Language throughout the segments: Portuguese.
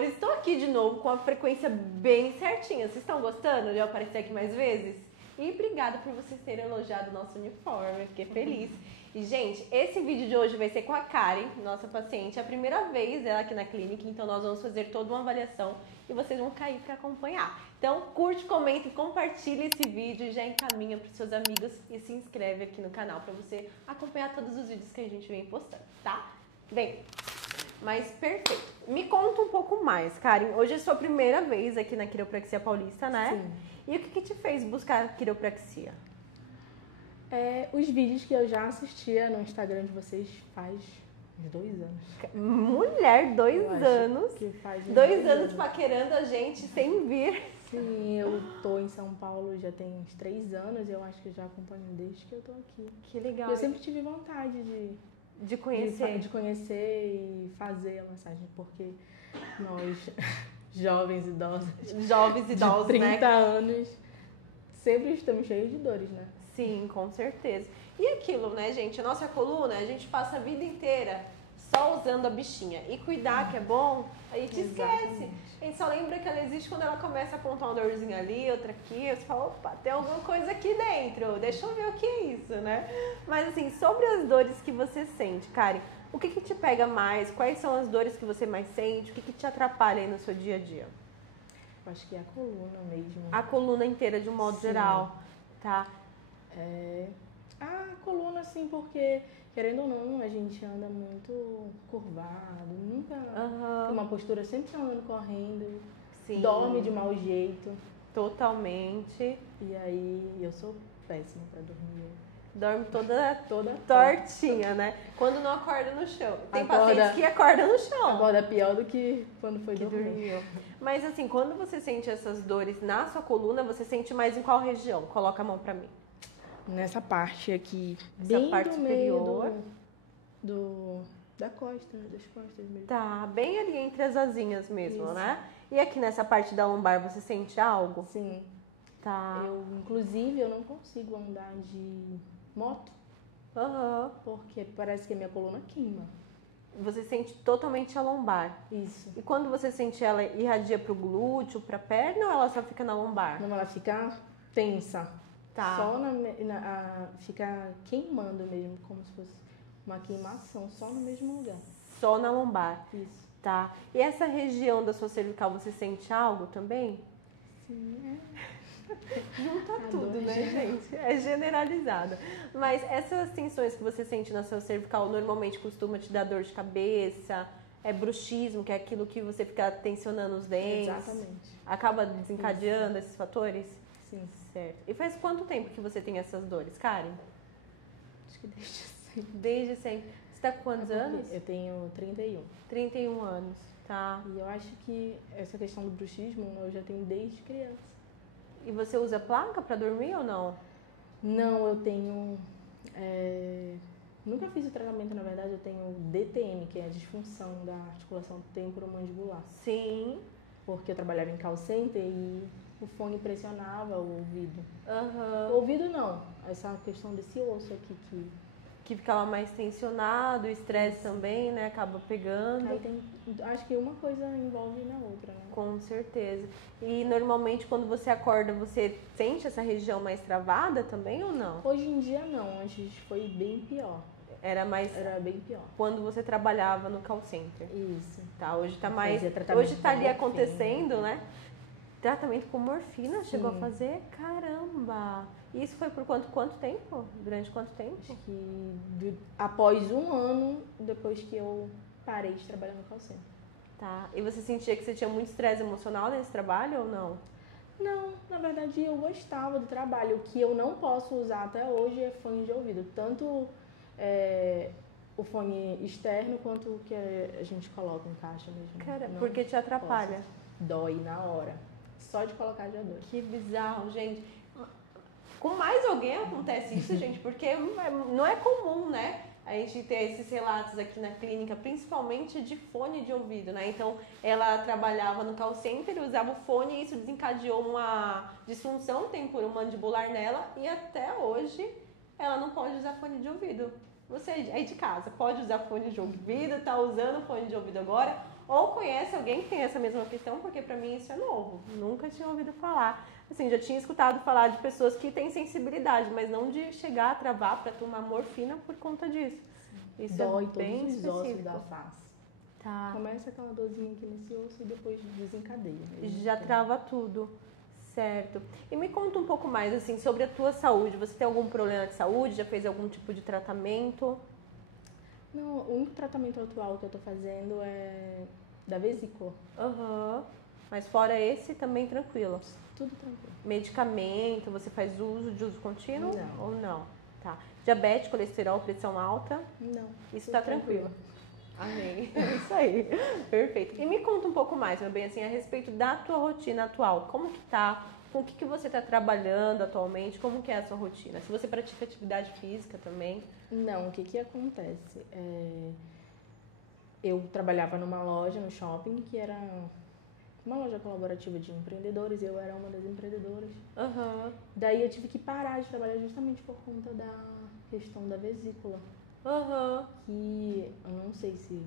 amores, estou aqui de novo com a frequência bem certinha. Vocês estão gostando de eu aparecer aqui mais vezes? E obrigada por vocês terem elogiado o nosso uniforme, fiquei feliz. E, gente, esse vídeo de hoje vai ser com a Karen, nossa paciente. É a primeira vez dela aqui na clínica, então nós vamos fazer toda uma avaliação e vocês vão cair para acompanhar. Então, curte, comenta e compartilha esse vídeo e já encaminha para os seus amigos e se inscreve aqui no canal para você acompanhar todos os vídeos que a gente vem postando, tá? Bem, mas perfeito. Me conta um pouco mais, Karen. Hoje é sua primeira vez aqui na Quiropraxia Paulista, né? Sim. E o que te fez buscar a quiropraxia? Os vídeos que eu já assistia no Instagram de vocês faz uns 2 anos. Mulher, 2 anos. Que faz uns 2 anos paquerando a gente sem vir. Sim, eu tô em São Paulo já tem uns 3 anos e eu acho que eu já acompanho desde que eu tô aqui. Que legal. Eu sempre tive vontade de conhecer. De conhecer e fazer a massagem, porque nós, jovens idosos, de 30 né? anos, sempre estamos cheios de dores, né? Sim, com certeza. E aquilo, né, gente? A nossa coluna, a gente passa a vida inteira só usando a bichinha. E cuidar que é bom, a gente esquece. A gente só lembra que ela existe quando ela começa a apontar uma dorzinha ali, outra aqui. Você fala, opa, tem alguma coisa aqui dentro. Deixa eu ver o que é isso, né? Mas assim, sobre as dores que você sente, Karen, o que te pega mais? Quais são as dores que você mais sente? O que te atrapalha aí no seu dia a dia? Eu acho que é a coluna mesmo. A coluna inteira, de um modo geral, tá? A coluna, assim, porque, querendo ou não, a gente anda muito curvado, nunca tem uma postura, sempre tá andando correndo, Sim. Dorme de mau jeito. Totalmente. E aí, eu sou péssima pra dormir. Dorme toda torta, tortinha, né? Quando não acorda no chão. Tem acorda, pacientes que acordam no chão. Acorda pior do que quando foi dormir. Mas assim, quando você sente essas dores na sua coluna, você sente mais em qual região? Coloca a mão pra mim. Nessa parte aqui, essa parte superior das costas mesmo. Tá, bem ali entre as asinhas mesmo, Isso. né? E aqui nessa parte da lombar, você sente algo? Sim. Tá. Inclusive, eu não consigo andar de moto. Porque parece que a minha coluna queima. Você sente totalmente a lombar. Isso. E quando você sente ela, irradia pro glúteo, pra perna, ou ela só fica na lombar? Não, ela fica tensa. Tá. Só fica queimando mesmo, como se fosse uma queimação, só no mesmo lugar. Só na lombar. Isso. Tá. E essa região da sua cervical, você sente algo também? Sim, Junta tudo, né, gente? É generalizada. Mas essas tensões que você sente na sua cervical normalmente costuma te dar dor de cabeça? É bruxismo, que é aquilo que você fica tensionando os dentes? Exatamente. Acaba desencadeando esses fatores? Sim. Certo. E faz quanto tempo que você tem essas dores, Karen? Acho que desde sempre. Desde sempre. Você tá com quantos anos? Eu tenho 31. 31 anos, tá. E eu acho que essa questão do bruxismo eu já tenho desde criança. E você usa placa pra dormir ou não? Não, eu tenho... Nunca fiz o tratamento, na verdade, eu tenho DTM, que é a disfunção da articulação temporomandibular. Sim. Porque eu trabalhava em call center e o fone pressionava o ouvido. Uhum. O ouvido não, essa questão desse osso aqui que ficava mais tensionado, o estresse também, né? Acaba pegando. Aí acho que uma coisa envolve na outra, né? Com certeza. E normalmente quando você acorda, você sente essa região mais travada também ou não? Hoje em dia não, antes foi bem pior. Era bem pior. Quando você trabalhava no call center. Isso. Tá, hoje tá mais... Hoje tá ali acontecendo, né? Tratamento com morfina. Sim. Chegou a fazer? Caramba! Isso foi por quanto tempo? Durante quanto tempo? Acho que após 1 ano, depois que eu parei de trabalhar no call center. Tá. E você sentia que você tinha muito estresse emocional nesse trabalho ou não? Não, na verdade eu gostava do trabalho. O que eu não posso usar até hoje é fone de ouvido. Tanto o fone externo quanto o que a gente coloca em caixa mesmo. Cara, não porque te atrapalha? Posso. Dói na hora. Só de colocar já dói. Que bizarro, gente. Com mais alguém acontece isso, gente, porque não é comum, né? A gente ter esses relatos aqui na clínica, principalmente de fone de ouvido, né? Então, ela trabalhava no call center, usava o fone e isso desencadeou uma disfunção temporomandibular nela e até hoje ela não pode usar fone de ouvido. você aí de casa pode usar fone de ouvido, tá usando fone de ouvido agora, ou conhece alguém que tem essa mesma questão, porque pra mim isso é novo, nunca tinha ouvido falar. Assim, já tinha escutado falar de pessoas que têm sensibilidade, mas não de chegar a travar pra tomar morfina por conta disso. Isso Dói é bem todos os ossos específico. da face. Tá. Começa aquela dorzinha aqui nesse osso e depois desencadeia. Já trava tudo. Certo. E me conta um pouco mais, assim, sobre a tua saúde. Você tem algum problema de saúde? Já fez algum tipo de tratamento? Não, o único tratamento atual que eu tô fazendo é da vesícula. Aham. Mas fora esse, também tranquilo. Tudo tranquilo. Medicamento, você faz uso de uso contínuo? Não. Ou não? Tá. Diabetes, colesterol, pressão alta? Não. Isso tá tranquilo. Amém. É isso aí. Perfeito. E me conta um pouco mais, meu bem, assim, a respeito da tua rotina atual. Como que tá? Com o que você tá trabalhando atualmente? Como que é a sua rotina? Se você pratica atividade física também? Não, o que que acontece? Eu trabalhava numa loja no shopping que era uma loja colaborativa de empreendedores, eu era uma das empreendedoras. Aham. Daí eu tive que parar de trabalhar justamente por conta da questão da vesícula. Aham. Que eu não sei se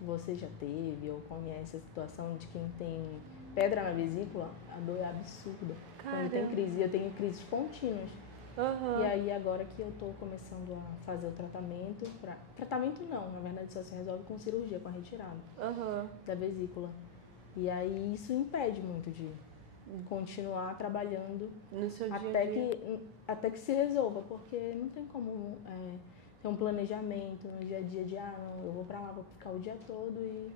você já teve ou conhece a situação de quem tem pedra na vesícula, a dor é absurda. Quando tem Caramba. crise, eu tenho crises contínuas. Aham. E aí agora que eu tô começando a fazer o tratamento, tratamento não, na verdade só se resolve com cirurgia, com a retirada Aham. da vesícula. E aí isso impede muito de continuar trabalhando No seu dia a dia. até que se resolva, porque não tem como ter um planejamento no dia a dia de, não, eu vou pra lá, vou ficar o dia todo e...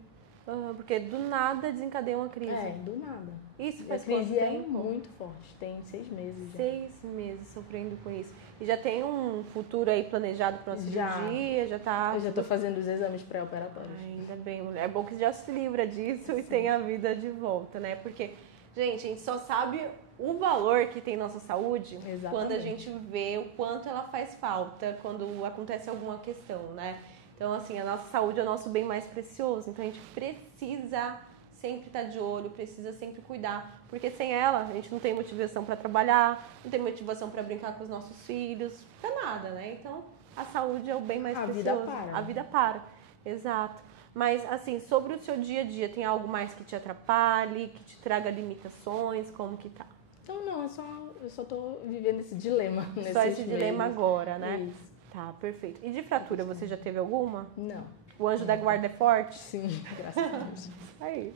Aham, porque do nada desencadeia uma crise. do nada. Isso E a faz quanto crise é tempo? muito forte, tem 6 meses já. 6 meses sofrendo com isso. E já tem um futuro aí planejado para uma Já. cirurgia? Já tá... Eu já tô fazendo os exames pré-operatórios. Ainda bem, mulher. É bom que já se livra disso e tem a vida de volta, né? Porque, gente, a gente só sabe o valor que tem nossa saúde Exatamente. quando a gente vê o quanto ela faz falta quando acontece alguma questão, né? Então, assim, a nossa saúde é o nosso bem mais precioso. Então, a gente precisa sempre estar de olho, precisa sempre cuidar. Porque sem ela, a gente não tem motivação para trabalhar, não tem motivação para brincar com os nossos filhos, pra nada, né? Então, a saúde é o bem mais precioso. A vida para. A vida para, exato. Mas, assim, sobre o seu dia a dia, tem algo mais que te atrapalhe, que te traga limitações? Como que tá? Então não, eu só tô vivendo esse dilema. Só esse dilema meses. agora, né? Isso. Tá, perfeito. E de fratura, você já teve alguma? Não. O anjo da guarda é forte? Sim, graças a Deus. Aí.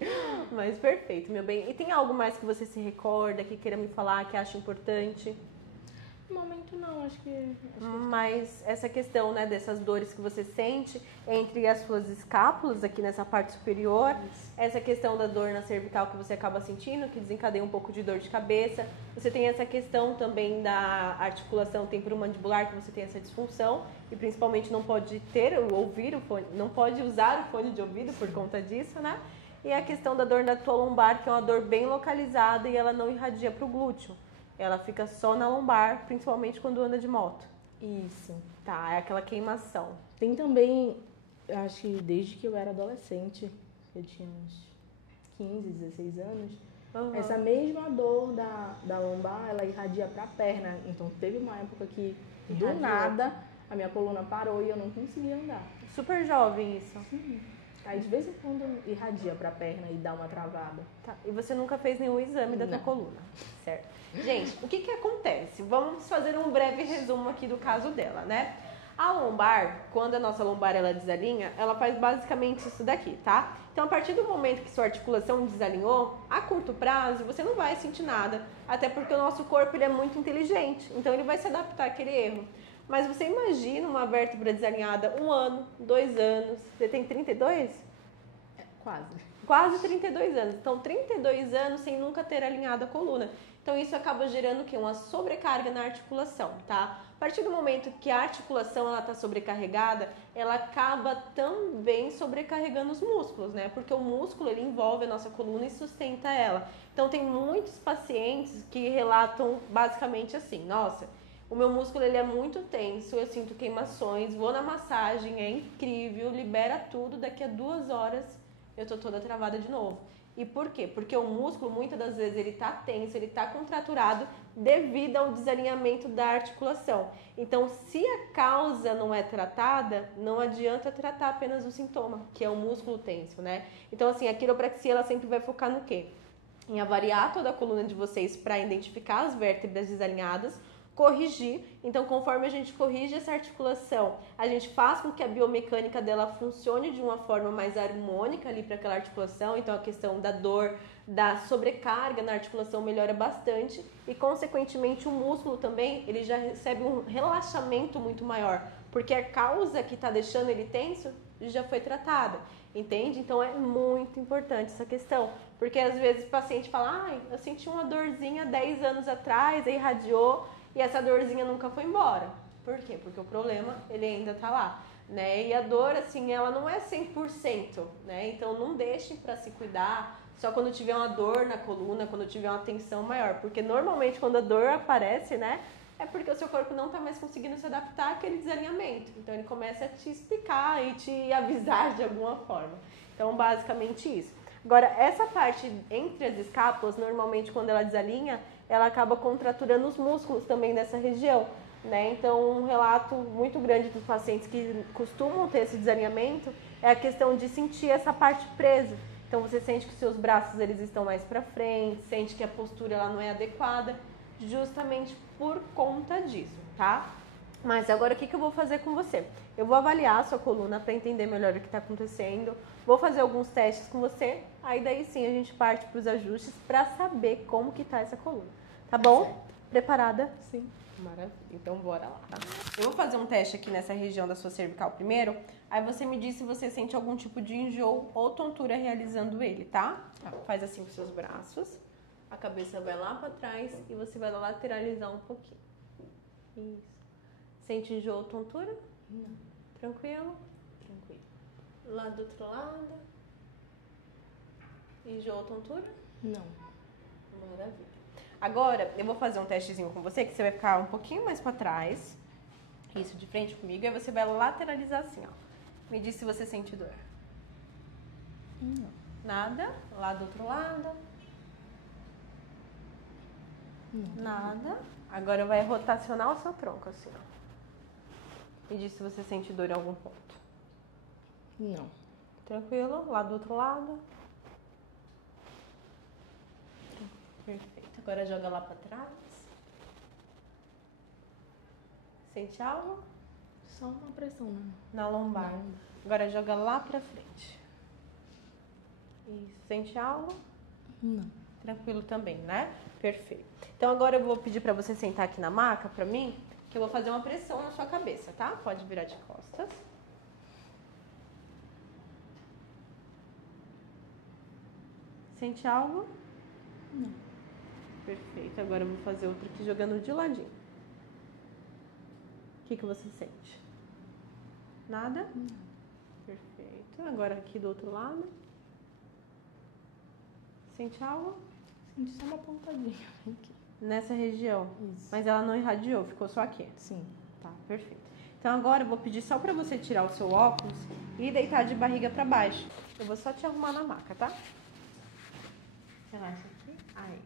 Mas perfeito, meu bem. E tem algo mais que você se recorda, que queira me falar, que acha importante? No momento não, acho que Mas essa questão, né, dessas dores que você sente entre as suas escápulas, aqui nessa parte superior, essa questão da dor na cervical que você acaba sentindo, que desencadeia um pouco de dor de cabeça. Você tem essa questão também da articulação temporomandibular, que você tem essa disfunção e principalmente não pode ouvir o fone, não pode usar o fone de ouvido por conta disso, né? E a questão da dor na tua lombar, que é uma dor bem localizada e ela não irradia para o glúteo. Ela fica só na lombar, principalmente quando anda de moto. isso. Tá, é aquela queimação. Tem também, eu acho que desde que eu era adolescente, eu tinha uns 15, 16 anos, Uhum. essa mesma dor da lombar, ela irradia pra perna. Então teve uma época que, do Irradiou. nada, a minha coluna parou e eu não conseguia andar. Super jovem isso. Aí de vez em quando irradia pra perna e dá uma travada. Tá. E você nunca fez nenhum exame da tua Não. coluna, certo? Gente, o que acontece? Vamos fazer um breve resumo aqui do caso dela, né? A lombar, quando a nossa lombar ela desalinha, ela faz basicamente isso daqui, tá? Então, a partir do momento que sua articulação desalinhou, a curto prazo, você não vai sentir nada, até porque o nosso corpo ele é muito inteligente, então ele vai se adaptar àquele erro. Mas você imagina uma vértebra desalinhada 1 ano, 2 anos, você tem 32? Quase. Quase 32 anos. Então, 32 anos sem nunca ter alinhado a coluna. Então, isso acaba gerando o quê? Uma sobrecarga na articulação, tá? A partir do momento que a articulação está sobrecarregada, ela acaba também sobrecarregando os músculos, né? Porque o músculo, ele envolve a nossa coluna e sustenta ela. Então, tem muitos pacientes que relatam basicamente assim, nossa, o meu músculo ele é muito tenso, eu sinto queimações, vou na massagem, é incrível, libera tudo, daqui a 2 horas eu tô toda travada de novo. E por quê? Porque o músculo, muitas das vezes, ele tá tenso, ele tá contraturado devido ao desalinhamento da articulação. Então, se a causa não é tratada, não adianta tratar apenas o sintoma, que é o músculo tenso, né? Então, assim, a quiropraxia, ela sempre vai focar no quê? Em avaliar toda a coluna de vocês para identificar as vértebras desalinhadas, corrigir. Então, conforme a gente corrige essa articulação, a gente faz com que a biomecânica dela funcione de uma forma mais harmônica ali para aquela articulação. Então, a questão da dor, da sobrecarga na articulação melhora bastante e, consequentemente, o músculo também, ele já recebe um relaxamento muito maior, porque a causa que está deixando ele tenso já foi tratada, entende? Então, é muito importante essa questão, porque às vezes o paciente fala, ai, eu senti uma dorzinha 10 anos atrás, aí irradiou, e essa dorzinha nunca foi embora. Por quê? Porque o problema, ele ainda tá lá, né? E a dor, assim, ela não é 100%, né? Então, não deixem para se cuidar só quando tiver uma dor na coluna, quando tiver uma tensão maior. Porque, normalmente, quando a dor aparece, né? É porque o seu corpo não tá mais conseguindo se adaptar àquele desalinhamento. Então, ele começa a te explicar e te avisar de alguma forma. Então, basicamente isso. Agora, essa parte entre as escápulas, normalmente, quando ela desalinha, ela acaba contraturando os músculos também dessa região, né? Então, um relato muito grande dos pacientes que costumam ter esse desalinhamento é a questão de sentir essa parte presa. Então, você sente que os seus braços eles estão mais para frente, sente que a postura ela não é adequada, justamente por conta disso, tá? Mas agora o que eu vou fazer com você? Eu vou avaliar a sua coluna para entender melhor o que está acontecendo, vou fazer alguns testes com você, aí daí sim a gente parte para os ajustes para saber como que tá essa coluna. Tá bom? Certo. Preparada? Sim. Maravilha. Então bora lá, tá? Eu vou fazer um teste aqui nessa região da sua cervical primeiro, aí você me diz se você sente algum tipo de enjoo ou tontura realizando ele, tá? Faz assim com os seus braços, a cabeça vai lá para trás e você vai lateralizar um pouquinho. Isso. Sente enjoo ou tontura? Não. Tranquilo? Tranquilo. Lá do outro lado. Enjoo ou tontura? Não. Maravilha. Agora, eu vou fazer um testezinho com você, que você vai ficar um pouquinho mais pra trás. Isso, de frente comigo. Aí você vai lateralizar assim, ó. Me diz se você sente dor. Não. Nada. Lá do outro lado. Não. Nada. Agora vai rotacionar o seu tronco, assim, ó. Me diz se você sente dor em algum ponto. Não. Tranquilo? Lá do outro lado. Perfeito. Agora joga lá pra trás. Sente algo? Só uma pressão, né? Na lombar. Não. Agora joga lá pra frente. Isso. Sente algo? Não. Tranquilo também, né? Perfeito. Então agora eu vou pedir pra você sentar aqui na maca pra mim, que eu vou fazer uma pressão na sua cabeça, tá? Pode virar de costas. Sente algo? Não. Perfeito. Agora eu vou fazer outro aqui jogando de ladinho. O que você sente? Nada? Não. Perfeito. Agora aqui do outro lado. Sente algo? Senti só uma pontadinha aqui. Nessa região. Isso. Mas ela não irradiou, ficou só aqui. Sim. Tá, perfeito. Então agora eu vou pedir só pra você tirar o seu óculos e deitar de barriga pra baixo. Eu vou só te arrumar na maca, tá? Relaxa aqui. Aí.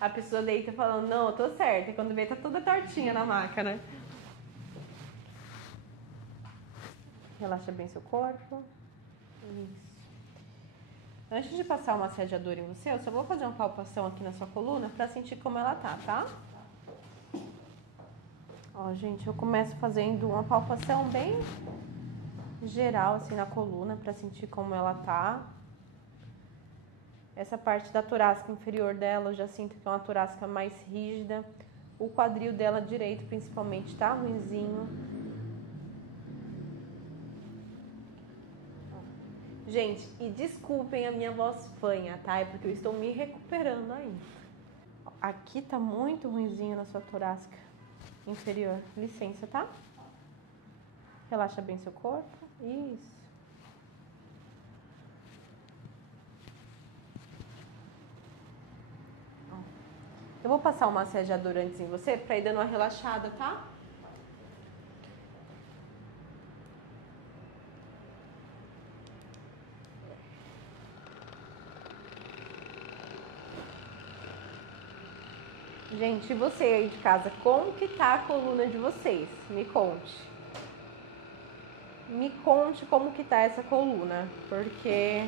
A pessoa deita falando, não, eu tô certa. E quando vê, tá toda tortinha na maca, né? Relaxa bem seu corpo. Isso. Antes de passar o massageador em você, eu só vou fazer uma palpação aqui na sua coluna pra sentir como ela tá? Ó, gente, eu começo fazendo uma palpação bem geral, assim, na coluna pra sentir como ela tá. Essa parte da torácica inferior dela, eu já sinto que é uma torácica mais rígida. O quadril dela direito, principalmente, tá ruinzinho. Gente, e desculpem a minha voz fanha, tá? É porque eu estou me recuperando ainda. Aqui tá muito ruinzinho na sua torácica inferior. Licença, tá? Relaxa bem seu corpo. Isso. Eu vou passar o massageador antes em você pra ir dando uma relaxada, tá? Gente, e você aí de casa, como que tá a coluna de vocês? Me conte. Me conte como que tá essa coluna, porque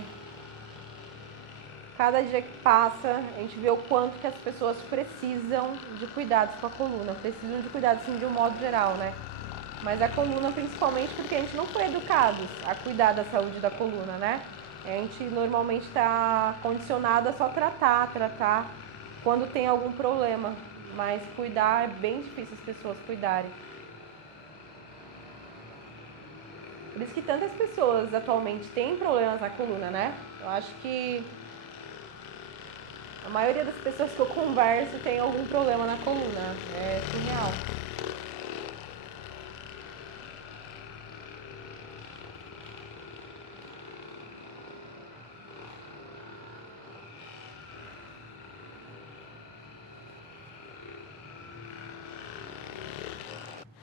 cada dia que passa, a gente vê o quanto que as pessoas precisam de cuidados com a coluna, precisam de cuidados assim, de um modo geral, né? Mas a coluna principalmente porque a gente não foi educados a cuidar da saúde da coluna, né? A gente normalmente está condicionado a só tratar quando tem algum problema, mas cuidar é bem difícil as pessoas cuidarem. Por isso que tantas pessoas atualmente têm problemas na coluna, né? Eu acho que a maioria das pessoas que eu converso tem algum problema na coluna. É surreal.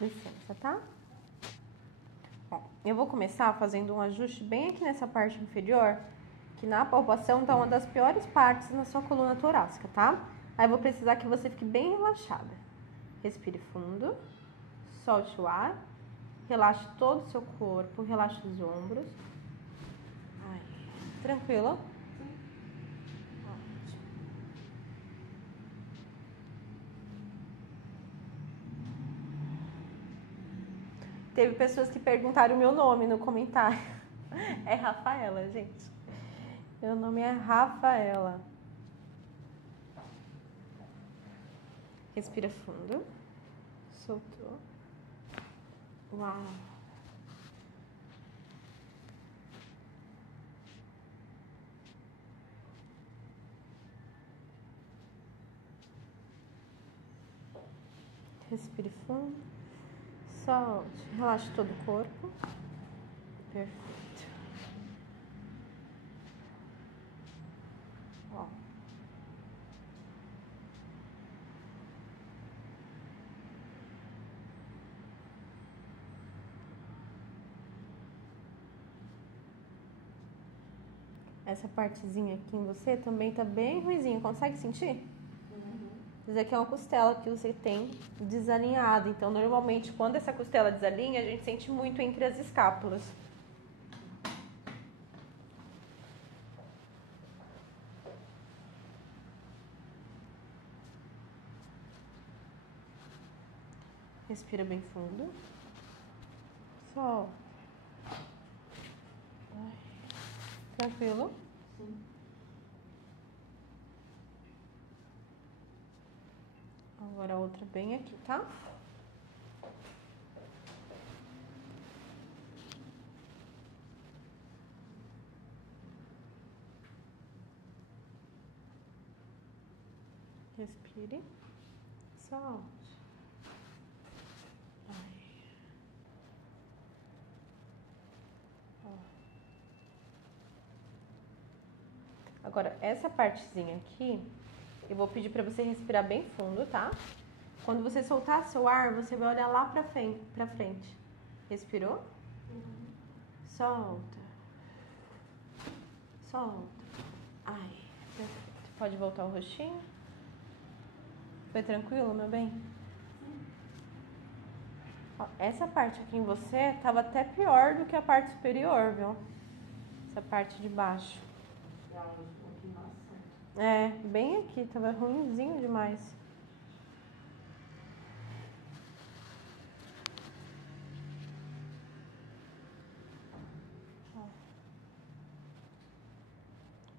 Licença, tá? Ó, eu vou começar fazendo um ajuste bem aqui nessa parte inferior, que na palpação tá uma das piores partes na sua coluna torácica, tá? Aí eu vou precisar que você fique bem relaxada. Respire fundo, solte o ar, relaxe todo o seu corpo, relaxe os ombros. Aí, tranquilo? Teve pessoas que perguntaram o meu nome no comentário. É Rafaela, gente. Meu nome é Rafaela. Respira fundo. Soltou. Uau. Respire fundo. Solte. Relaxe todo o corpo. Perfeito. Ó. Essa partezinha aqui em você também tá bem ruizinho. Consegue sentir? Isso aqui é uma costela que você tem desalinhada. Então, normalmente, quando essa costela desalinha, a gente sente muito entre as escápulas. Respira bem fundo. Solta. Tranquilo? Sim. Agora a outra bem aqui, tá? Respire. Solte. Agora, essa partezinha aqui, eu vou pedir pra você respirar bem fundo, tá? Quando você soltar seu ar, você vai olhar lá pra frente. Respirou? Solta. Solta. Ai, perfeito. Pode voltar o rostinho? Foi tranquilo, meu bem? Ó, essa parte aqui em você tava até pior do que a parte superior, viu? Essa parte de baixo. É, bem aqui, tava ruinzinho demais.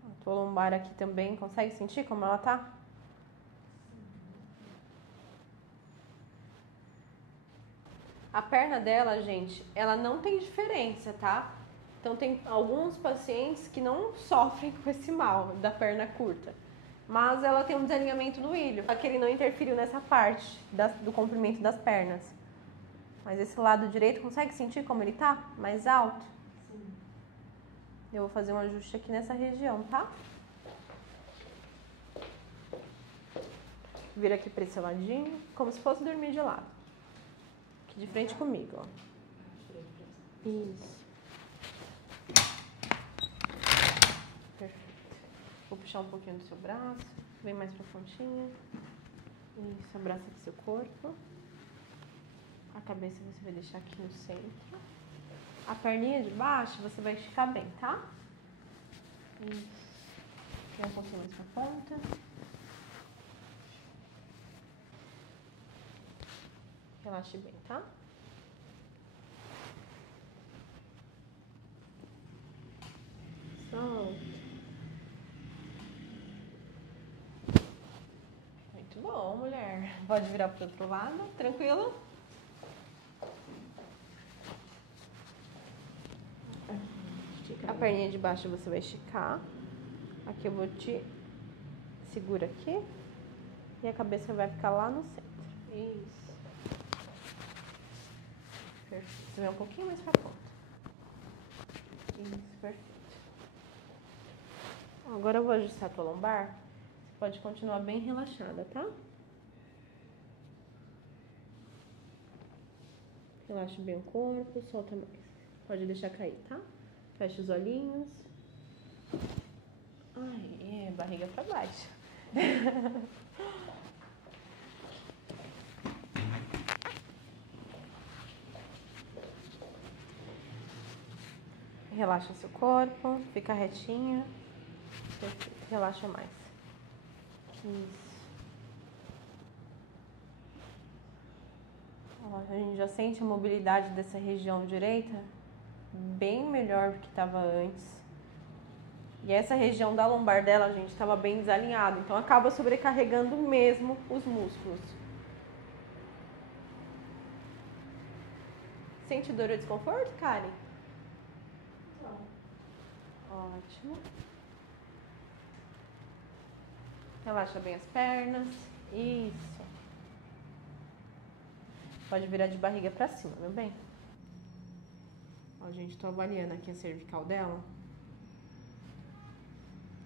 A tua lombar aqui também, consegue sentir como ela tá? A perna dela, gente, ela não tem diferença, tá? Então tem alguns pacientes que não sofrem com esse mal da perna curta. Mas ela tem um desalinhamento no ilho. Só que ele não interferiu nessa parte do comprimento das pernas. Mas esse lado direito, consegue sentir como ele tá? Mais alto? Sim. Eu vou fazer um ajuste aqui nessa região, tá? Vira aqui pra esse ladinho, como se fosse dormir de lado. Aqui de frente comigo, ó. Isso. Perfeito. Vou puxar um pouquinho do seu braço, vem mais pra pontinha. Isso, abraça aqui seu corpo. A cabeça você vai deixar aqui no centro. A perninha de baixo você vai esticar bem, tá? Isso. Vem um pouquinho mais pra ponta. Relaxe bem, tá? Solta. Muito bom, mulher. Pode virar pro outro lado, tranquilo? A perninha de baixo você vai esticar. Aqui eu vou te... Segura aqui. E a cabeça vai ficar lá no centro. Isso. Perfeito. Você vai um pouquinho mais pra ponta. Isso, perfeito. Agora eu vou ajustar a tua lombar. Você pode continuar bem relaxada, tá? Relaxa bem o corpo, solta mais. Pode deixar cair, tá? Fecha os olhinhos. Ai, barriga pra baixo. Relaxa seu corpo, fica retinho. Relaxa mais. Isso. Ó, a gente já sente a mobilidade dessa região direita bem melhor do que estava antes. E essa região da lombar dela, gente, estava bem desalinhada. Então acaba sobrecarregando mesmo os músculos. Sente dor ou desconforto, Karen? Não. Ótimo. Relaxa bem as pernas. Isso. Pode virar de barriga pra cima, meu bem. Ó, gente, tô avaliando aqui a cervical dela.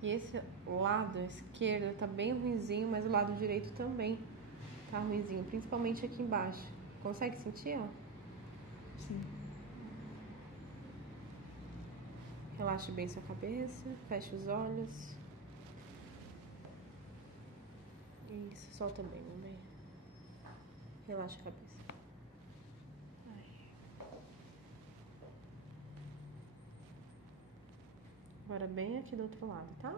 E esse lado esquerdo tá bem ruinzinho, mas o lado direito também tá ruinzinho, principalmente aqui embaixo. Consegue sentir, ó? Sim. Relaxe bem sua cabeça, feche os olhos. Isso, solta bem, meu bem. Relaxa a cabeça. Agora bem aqui do outro lado, tá?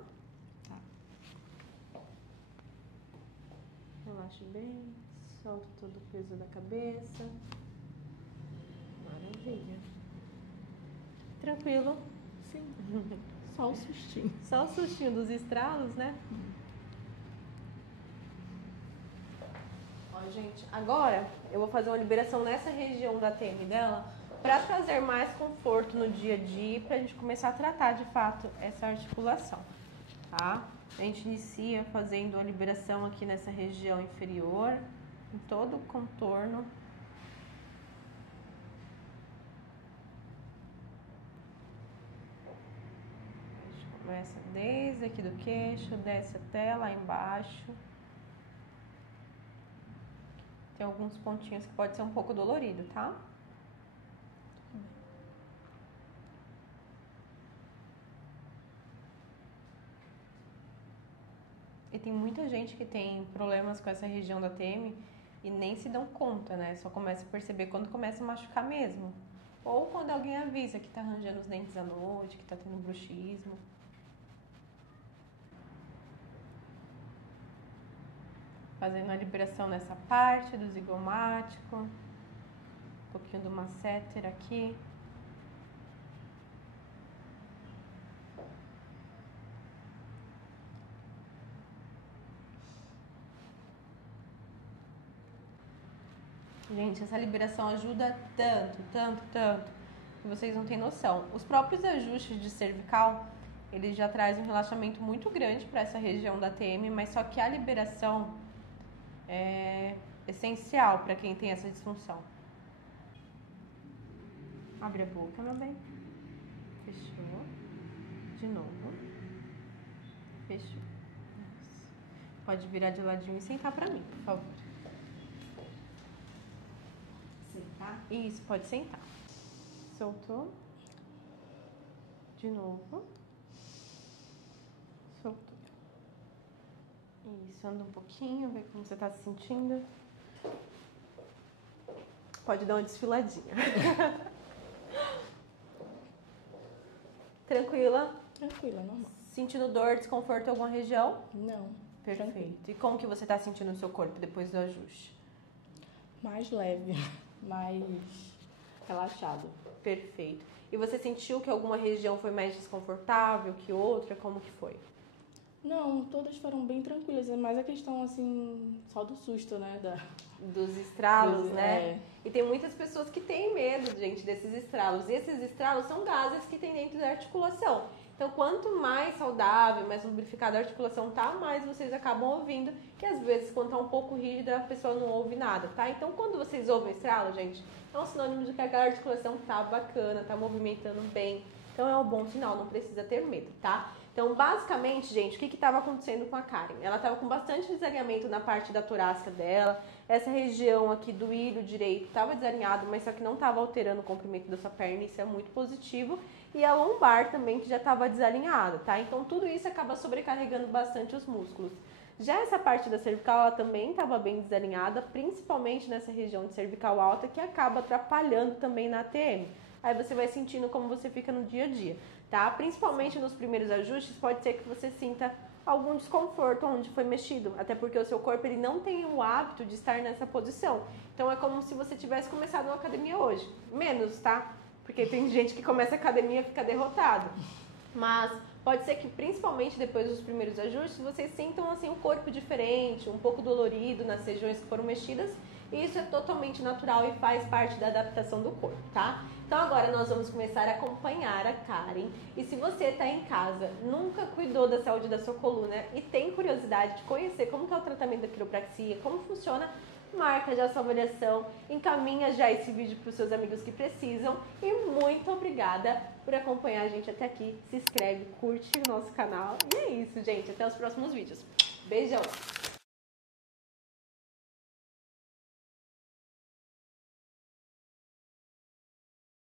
Tá. Relaxe bem, solta todo o peso da cabeça. Maravilha. Tranquilo? Sim. Só o sustinho. Só o sustinho dos estralos, né? Ó, gente, agora eu vou fazer uma liberação nessa região da TM dela para trazer mais conforto no dia a dia, pra gente começar a tratar de fato essa articulação, tá? A gente inicia fazendo a liberação aqui nessa região inferior, em todo o contorno. A gente começa desde aqui do queixo, desce até lá embaixo. Tem alguns pontinhos que pode ser um pouco dolorido, tá? E tem muita gente que tem problemas com essa região da TM e nem se dão conta, né? Só começa a perceber quando começa a machucar mesmo. Ou quando alguém avisa que tá arranjando os dentes à noite, que tá tendo bruxismo. Fazendo a liberação nessa parte do zigomático. Um pouquinho do masseter aqui. Gente, essa liberação ajuda tanto, que vocês não têm noção. Os próprios ajustes de cervical, eles já trazem um relaxamento muito grande para essa região da TM, mas só que a liberação é essencial para quem tem essa disfunção. Abre a boca, meu bem. Fechou. De novo. Fechou. Isso. Pode virar de ladinho e sentar para mim, por favor. Sentar? Isso, pode sentar. Soltou. De novo. Soltou. Isso, anda um pouquinho, vê como você tá se sentindo. Pode dar uma desfiladinha. Tranquila? Tranquila, normal. Sentindo dor, desconforto em alguma região? Não. Perfeito. Tranquilo. E como que você tá sentindo o seu corpo depois do ajuste? Mais leve, mais relaxado. Perfeito. E você sentiu que alguma região foi mais desconfortável que outra? Como que foi? Não, todas foram bem tranquilas. É mais a questão, assim, só do susto, né? Dos estralos, né? É. E tem muitas pessoas que têm medo, gente, desses estralos. E esses estralos são gases que tem dentro da articulação. Então, quanto mais saudável, mais lubrificada a articulação tá, mais vocês acabam ouvindo. Que às vezes, quando tá um pouco rígida, a pessoa não ouve nada, tá? Então, quando vocês ouvem estralo, gente, é um sinônimo de que aquela articulação tá bacana, tá movimentando bem. Então, é um bom sinal, não precisa ter medo, tá? Então, basicamente, gente, o que estava acontecendo com a Karen? Ela estava com bastante desalinhamento na parte da torácica dela. Essa região aqui do ilho direito estava desalinhado, mas só que não estava alterando o comprimento da sua perna, isso é muito positivo. E a lombar também, que já estava desalinhada, tá? Então, tudo isso acaba sobrecarregando bastante os músculos. Já essa parte da cervical, ela também estava bem desalinhada, principalmente nessa região de cervical alta, que acaba atrapalhando também na ATM. Aí você vai sentindo como você fica no dia a dia, tá? Principalmente nos primeiros ajustes, pode ser que você sinta algum desconforto onde foi mexido, até porque o seu corpo ele não tem o hábito de estar nessa posição. Então é como se você tivesse começado uma academia hoje, menos, tá? Porque tem gente que começa a academia e fica derrotado. Mas pode ser que principalmente depois dos primeiros ajustes, vocês sintam assim um corpo diferente, um pouco dolorido nas regiões que foram mexidas. E isso é totalmente natural e faz parte da adaptação do corpo, tá? Então agora nós vamos começar a acompanhar a Karen. E se você está em casa, nunca cuidou da saúde da sua coluna e tem curiosidade de conhecer como que é o tratamento da quiropraxia, como funciona, marca já sua avaliação, encaminha já esse vídeo para os seus amigos que precisam. E muito obrigada por acompanhar a gente até aqui. Se inscreve, curte o nosso canal. E é isso, gente. Até os próximos vídeos. Beijão!